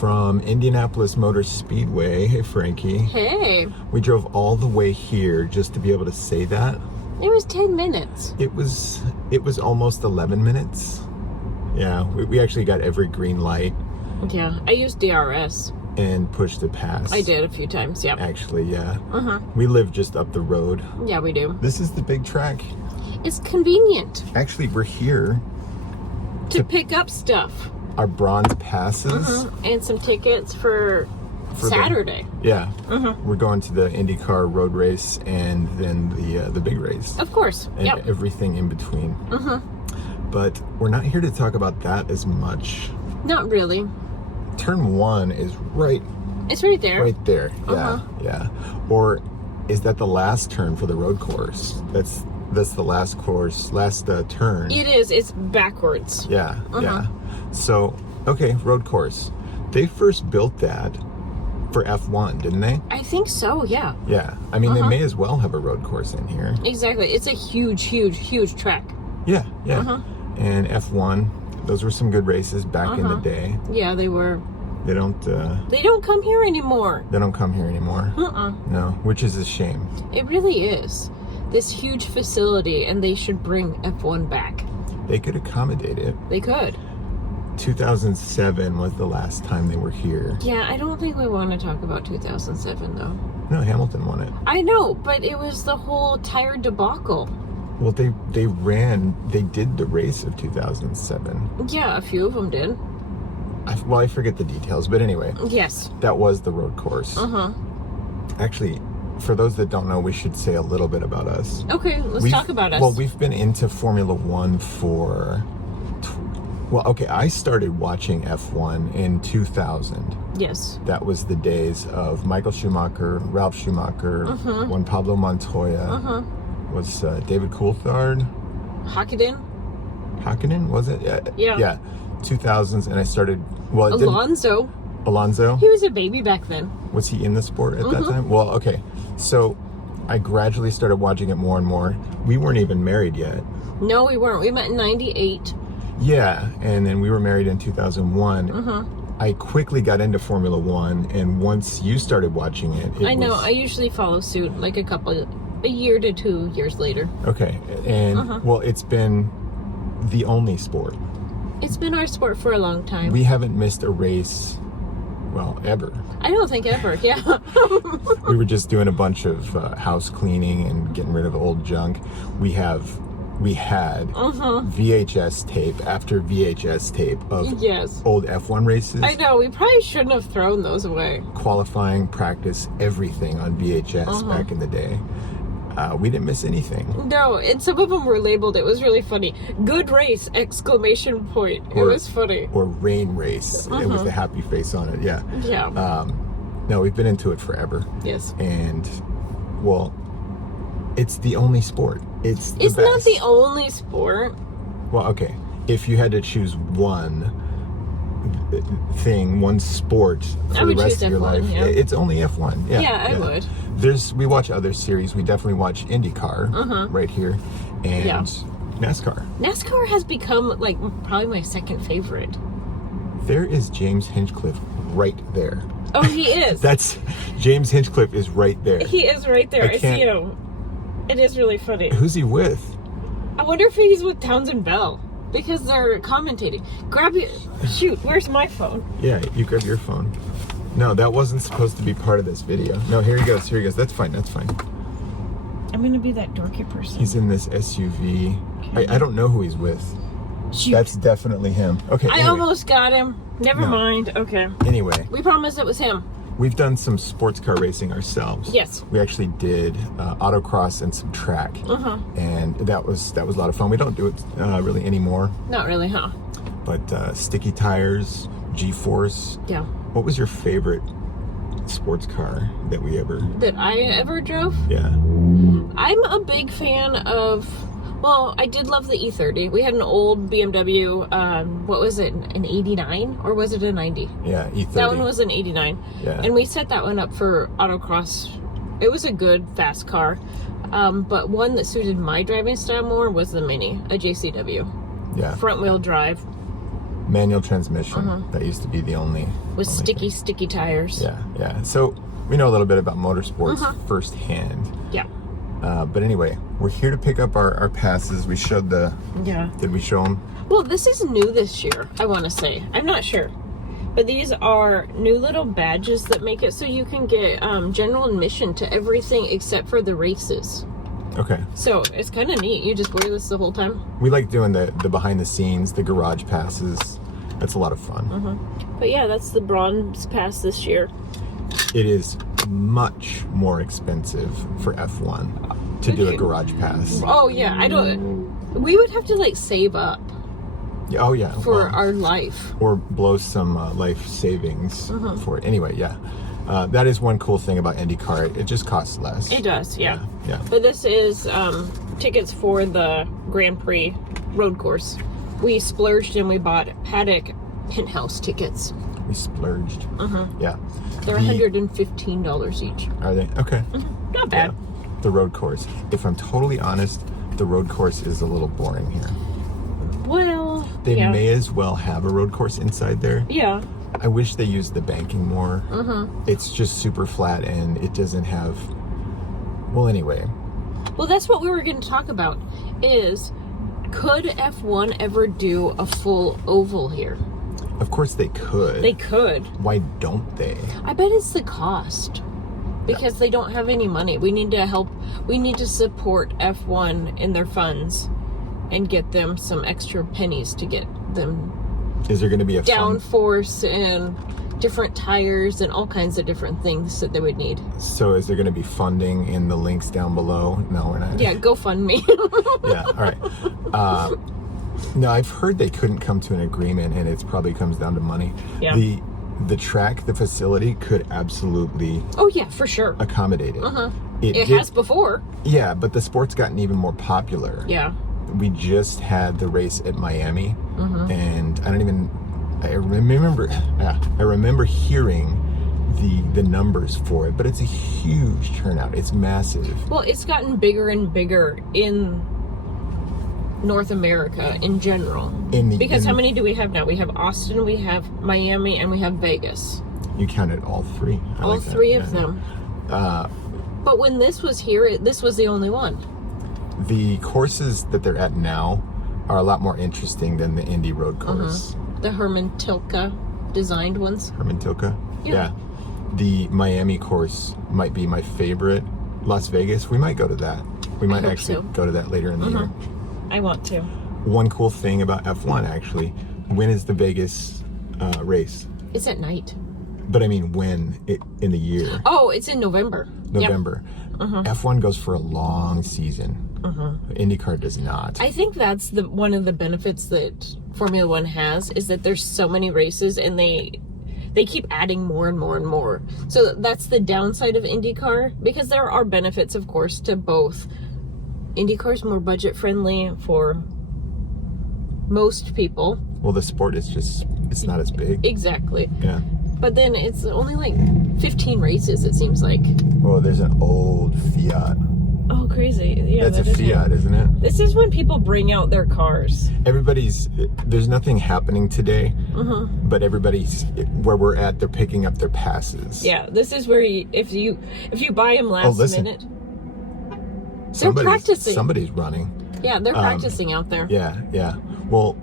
from Indianapolis Motor Speedway. Hey, Frankie. Hey. We drove all the way here just to be able to say that. It was 10 minutes. It was almost 11 minutes. Yeah, we actually got every green light. Yeah, I used DRS. And pushed the pass. I did a few times, yeah. Actually, yeah. Uh-huh. We live just up the road. Yeah, we do. This is the big track. It's convenient. Actually, we're here to pick up stuff. Our bronze passes. And some tickets for Saturday. Yeah. We're going to the IndyCar road race and then the big race. Of course. And everything in between. But we're not here to talk about that as much. Not really. Turn 1 is right. It's right there. Right there. Yeah. Yeah. Or is that the last turn for the road course? That's the last course, last turn. It is. It's backwards. Yeah. Yeah. So, okay, road course. They first built that for F1, didn't they? I think so, yeah. Yeah. I mean, they may as well have a road course in here. Exactly. It's a huge, huge, huge track. Yeah, yeah. And F1, those were some good races back in the day. Yeah, they were. They don't come here anymore. They don't come here anymore. No, which is a shame. It really is. This huge facility, and they should bring F1 back. They could accommodate it. They could. 2007 was the last time they were here. Yeah, I don't think we want to talk about 2007, though. No, Hamilton won it. I know, but it was the whole tire debacle. Well, they did the race of 2007. Yeah, a few of them did. I forget the details, but anyway. Yes. That was the road course. Actually, for those that don't know, we should say a little bit about us. Okay, let's talk about us. Well, we've been into Formula One for... I started watching F1 in 2000. Yes. That was the days of Michael Schumacher, Ralph Schumacher, when Pablo Montoya, was David Coulthard. Hakkinen, was it? Yeah. Yeah. 2000s, and I started... Alonso. He was a baby back then. Was he in the sport at that time? Well, okay. So I gradually started watching it more and more. We weren't even married yet. No, we weren't. We met in 98. Yeah, and then we were married in 2001. I quickly got into Formula One, and once you started watching it, I know. I usually follow suit like a year to 2 years later. Okay, and well, it's been the only sport. It's been our sport for a long time. We haven't missed a race, well, ever. I don't think ever, yeah. We were just doing a bunch of house cleaning and getting rid of old junk. We had VHS tape after VHS tape of old F1 races. I know, we probably shouldn't have thrown those away. Qualifying, practice, everything on VHS back in the day. We didn't miss anything. No, and some of them were labeled. It was really funny. Good race! ! It was funny. Or rain race with the happy face on it. Yeah. Yeah. No, we've been into it forever. Yes. And, well, it's the only sport. It's not the only sport. Well, okay. If you had to choose one sport for the rest of your life, it's only F1. Yeah, I would. We watch other series. We definitely watch IndyCar right here, and NASCAR. NASCAR has become like probably my second favorite. There is James Hinchcliffe right there. Oh, he is. That's James Hinchcliffe is right there. He is right there. I see him. It is really funny. Who's he with? I wonder if he's with Townsend Bell. Because they're commentating. Shoot, where's my phone? Yeah, you grab your phone. No, that wasn't supposed to be part of this video. No, here he goes. That's fine. I'm going to be that dorky person. He's in this SUV. I don't know who he's with. Shoot. That's definitely him. Okay, I almost got him. Never mind. Okay. Anyway. We promised it was him. We've done some sports car racing ourselves. Yes. We actually did autocross and some track. And that was a lot of fun. We don't do it really anymore. Not really, huh? But sticky tires, G-force. Yeah. What was your favorite sports car that I ever drove? Yeah. I'm a big fan of... Well, I did love the E30. We had an old BMW, what was it, an 89? Or was it a 90? Yeah, E30. That one was an 89. Yeah. And we set that one up for autocross. It was a good, fast car. But one that suited my driving style more was the Mini, a JCW. Yeah. Front wheel drive. Manual transmission. That used to be the only with only sticky tires. Yeah. So we know a little bit about motorsports firsthand. Yeah. But anyway, we're here to pick up our passes. We showed the... Yeah. Did we show them? Well, this is new this year, I want to say. I'm not sure. But these are new little badges that make it so you can get general admission to everything except for the races. Okay. So it's kind of neat. You just wear this the whole time. We like doing the behind the scenes, the garage passes. That's a lot of fun. But yeah, that's the bronze pass this year. It is much more expensive for F1 to do a garage pass. Oh yeah, we would have to like save up Oh yeah. for our life. Or blow some life savings for it. Anyway, yeah. That is one cool thing about IndyCar. It just costs less. It does, yeah. Yeah. But this is tickets for the Grand Prix road course. We splurged and we bought paddock penthouse tickets. We splurged. Yeah. They're $115 each. Are they? Okay. Not bad. Yeah. The road course. If I'm totally honest, the road course is a little boring here. Well, They may as well have a road course inside there. Yeah. I wish they used the banking more. It's just super flat and it doesn't have... Well, anyway. Well, that's what we were going to talk about, is could F1 ever do a full oval here? Of course they could. They could. Why don't they? I bet it's the cost. Because they don't have any money. We need to support F1 in their funds and get them some extra pennies to get them... Is there going to be a downforce and different tires and all kinds of different things that they would need? So is there going to be funding in the links down below? No, we're not. Yeah, GoFundMe. Yeah, all right. No, I've heard they couldn't come to an agreement, and it probably comes down to money. Yeah. The track, the facility could absolutely... Oh yeah, for sure. Accommodate it. It has before. Yeah, but the sport's gotten even more popular. Yeah. We just had the race at Miami, and I remember hearing the numbers for it, but it's a huge turnout. It's massive. Well, it's gotten bigger and bigger in North America in general. Because how many do we have now? We have Austin, we have Miami, and we have Vegas. You counted all three. All three of them. But when this was here, this was the only one. The courses that they're at now are a lot more interesting than the Indy road course. The Herman Tilke designed ones. Herman Tilke? Yeah. The Miami course might be my favorite. Las Vegas, we might go to that. We might actually go to that later in the year. I want to. One cool thing about F1, actually, when is the Vegas race? It's at night. But I mean, in the year? Oh, it's in November. November. Yep. F1 goes for a long season. IndyCar does not. I think that's one of the benefits that Formula One has, is that there's so many races and they keep adding more and more and more. So that's the downside of IndyCar, because there are benefits, of course, to both. IndyCar is more budget friendly for most people. Well, the sport is it's not as big. Exactly. Yeah. But then it's only like 15 races, it seems like. Oh, there's an old Fiat. Oh, crazy. Yeah, that's a Fiat, isn't it? This is when people bring out their cars. There's nothing happening today, but everybody's, where we're at, they're picking up their passes. Yeah, this is where if you buy them last minute, they're practicing. Somebody's running. Yeah, they're practicing out there. Yeah. Well,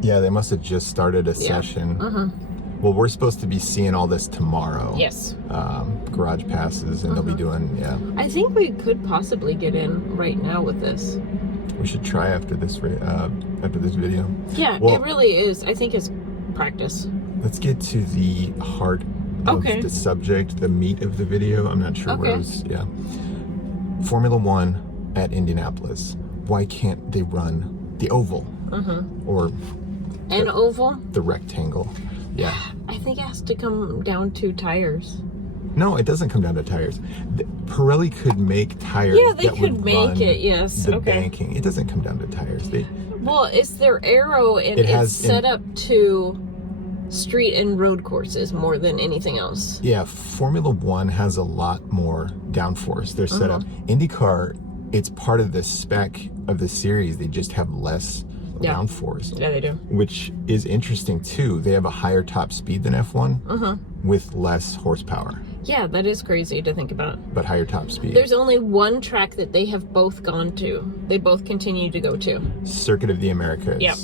yeah, they must have just started a session. Well, we're supposed to be seeing all this tomorrow. Yes. Garage passes, and they'll be doing, I think we could possibly get in right now with this. We should try after this video. Yeah, it really is. I think it's practice. Let's get to the heart of the subject, the meat of the video. I'm not sure where it was. Yeah. Formula One at Indianapolis. Why can't they run the oval? Or an oval? The rectangle. Yeah. I think it has to come down to tires. No, it doesn't come down to tires. Pirelli could make tires. Yeah, they could make it, yes. The banking. It doesn't come down to tires. Well, it's their aero, and it's set up to street and road courses more than anything else. Yeah, Formula One has a lot more downforce. They're set up. IndyCar, it's part of the spec of the series. They just have less downforce. Yeah, they do. Which is interesting too. They have a higher top speed than F1 with less horsepower. Yeah, that is crazy to think about. But higher top speed. There's only one track that they have both gone to. They both continue to go to. Circuit of the Americas. Yep.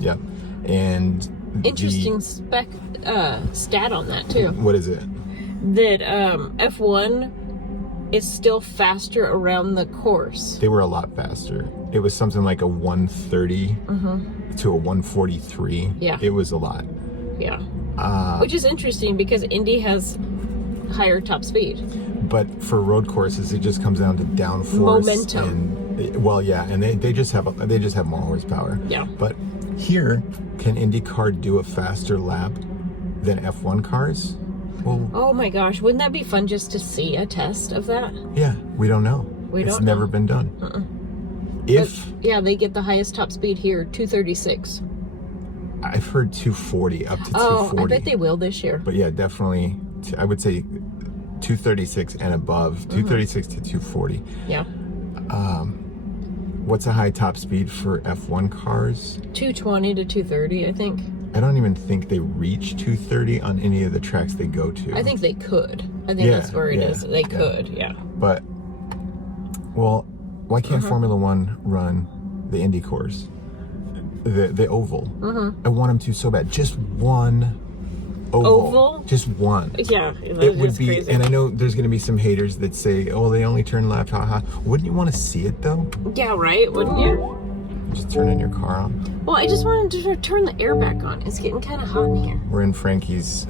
Yep. And interesting stat on that too. What is it? That F1 is still faster around the course. They were a lot faster. It was something like a 130 to a 143. Yeah. It was a lot. Yeah. Which is interesting because Indy has higher top speed. But for road courses, it just comes down to downforce. Momentum. And they just have more horsepower. Yeah. But here, can IndyCar do a faster lap than F1 cars? Well, oh my gosh, wouldn't that be fun just to see a test of that? Yeah, we don't know. It's never been done. They get the highest top speed here, 236. I've heard 240, up to 240. I bet they will this year. But yeah, definitely, I would say 236 and above, 236 to 240. Yeah. What's a high top speed for F1 cars? 220 to 230, I think. I don't even think they reach 230 on any of the tracks they go to. I think they could. I think that's where it is. They could, yeah. But, well, why can't Formula One run the Indy course? The oval. I want them to so bad. Just one oval. Just one. Yeah. It would be, crazy. and I know there's going to be some haters that say, oh, they only turn left, haha. Wouldn't you want to see it, though? Yeah, right? Wouldn't you? Just turning your car on. Well, I just wanted to turn the air back on. It's getting kind of hot in here. We're in Frankie's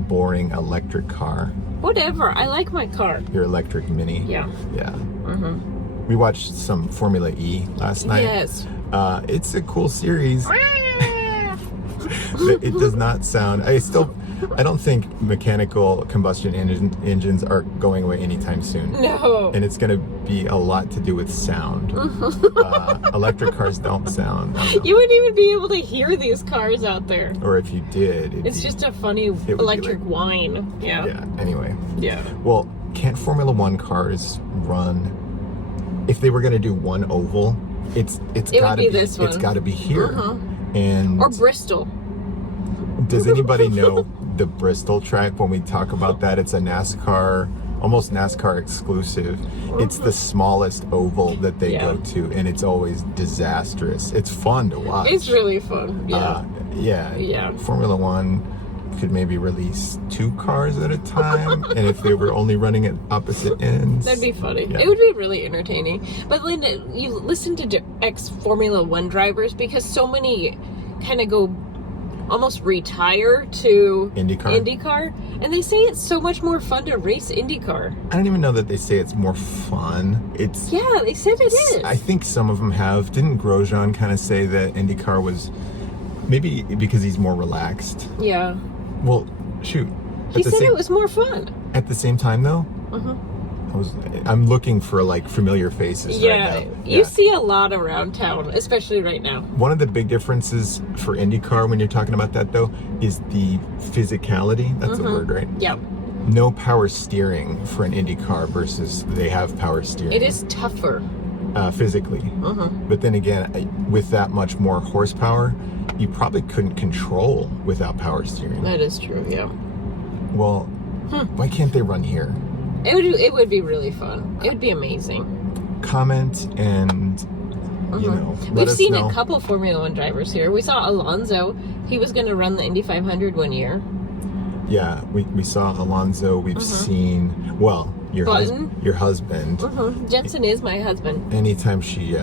boring electric car. Whatever. I like my car. Your electric Mini. Yeah. Yeah. We watched some Formula E last night. Yes. It's a cool series. It does not sound. I don't think mechanical combustion engines are going away anytime soon. No. And it's going to be a lot to do with sound. Electric cars don't sound. You wouldn't even be able to hear these cars out there. Or if you did, it's just a funny electric whine. Yeah. Yeah. Anyway. Yeah. Well, can't Formula One cars run? If they were going to do one oval, it's got to be this one. It's got to be here. And or Bristol. Does anybody know the Bristol track? When we talk about that, it's a NASCAR, almost NASCAR exclusive. It's the smallest oval that they go to, and it's always disastrous. It's fun to watch. It's really fun. Yeah. Yeah. Formula One could maybe release 2 cars at a time, and if they were only running at opposite ends, that'd be funny. Yeah. It would be really entertaining. But Linda, you listen to ex-Formula One drivers, because so many kind of go almost retire to IndyCar, and they say it's so much more fun to race IndyCar. I don't even know that they say it's more fun. Yeah, they said it is. I think some of them have. Didn't Grosjean kind of say that IndyCar was maybe because he's more relaxed? Yeah. Well, shoot. He said it was more fun. At the same time, though, I'm looking for like familiar faces right now. You see a lot around town, especially right now. One of the big differences for IndyCar when you're talking about that, though, is the physicality. That's the word, right? Yep. No power steering for an IndyCar versus they have power steering. It is tougher. Physically. But then again, with that much more horsepower, you probably couldn't control without power steering. That is true, yeah. Well, why can't they run here? It would be really fun. It would be amazing. Comment and, you know, We've seen a couple Formula One drivers here. We saw Alonso. He was going to run the Indy 500 one year. Yeah, we saw Alonso. We've seen, well, your husband. Jensen is my husband. Anytime she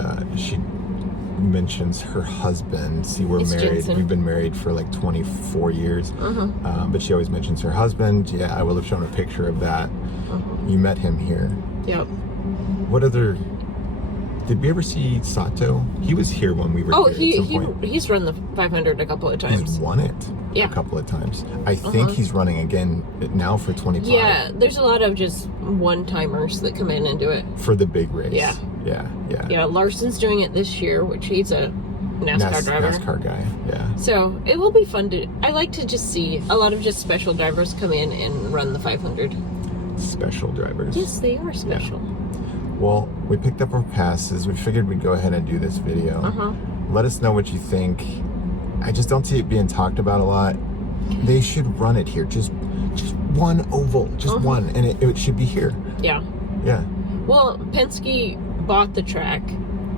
mentions her husband, see, we're married. Jensen. We've been married for like 24 years. But she always mentions her husband. Yeah, I will have shown a picture of that. You met him here. Yep. What other? Did we ever see Sato? He was here when we were here at some point. He's run the 500 a couple of times. He's won it a couple of times. I think he's running again now for 25. Yeah, there's a lot of just one-timers that come in and do it. For the big race. Yeah. Yeah, Larson's doing it this year, which he's a NASCAR driver. NASCAR guy, yeah. So it will be fun to. I like to just see a lot of just special drivers come in and run the 500. Special drivers. Yes, they are special. Yeah. Well, we picked up our passes. We figured we'd go ahead and do this video. Let us know what you think. I just don't see it being talked about a lot. They should run it here. Just one oval, just one, and it should be here. Yeah. Yeah. Well, Penske bought the track,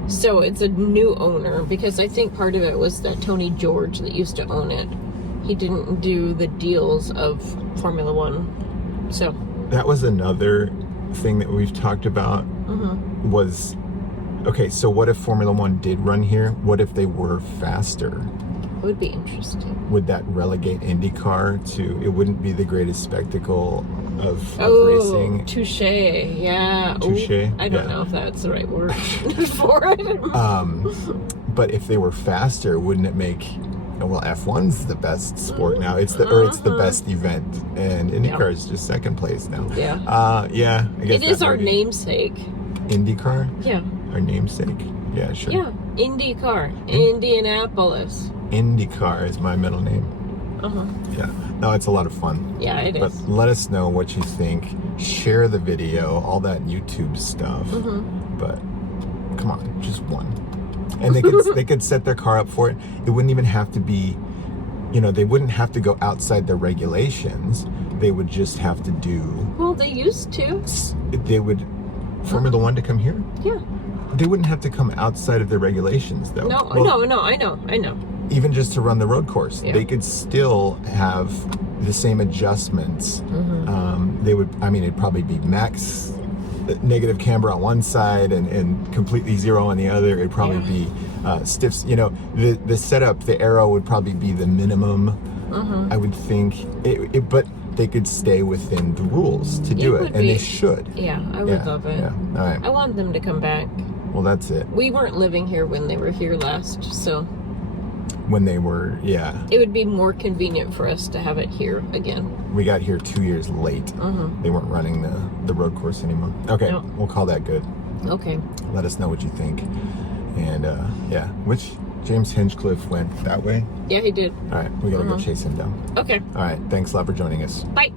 so it's a new owner, because I think part of it was that Tony George that used to own it, he didn't do the deals of Formula One. So that was another thing that we've talked about was, okay, so what if Formula One did run here? What if they were faster? it would be interesting. Would that relegate IndyCar to, it wouldn't be the greatest spectacle of racing? Touche. Yeah. Touche? Ooh, I don't know if that's the right word for it. But if they were faster, wouldn't it make, well, F1's the best sport now. It's the or it's the best event, and IndyCar is just second place now. Yeah. Yeah. I guess it is our namesake. IndyCar? Yeah. Our namesake? Yeah, sure. Yeah. IndyCar. Indianapolis. IndyCar is my middle name. Yeah. No, it's a lot of fun. Yeah, it But is. let us know what you think. Share the video, all that YouTube stuff. But come on, just one. And they could set their car up for it. It wouldn't even have to be, they wouldn't have to go outside the regulations. They would just have to do. Well, they used to. They would Formula One to come here. Yeah. They wouldn't have to come outside of the regulations, though. No, I know. Even just to run the road course, Yeah. they could still have the same adjustments. They would, it'd probably be max negative camber on one side and completely zero on the other. It'd probably be stiffs. The setup, the aero would probably be the minimum. I would think, but they could stay within the rules to do it, and they should. Yeah, I would love it. Yeah. All right. I want them to come back. Well, that's it. We weren't living here when they were here last, so When they were, it would be more convenient for us to have it here again. we got here 2 years late. They weren't running the road course anymore. Okay, Nope. we'll call that good. Okay. Let us know what you think. And which James Hinchcliffe went that way. Yeah, he did. All right, we gotta go chase him down. Okay. All right, thanks a lot for joining us. Bye.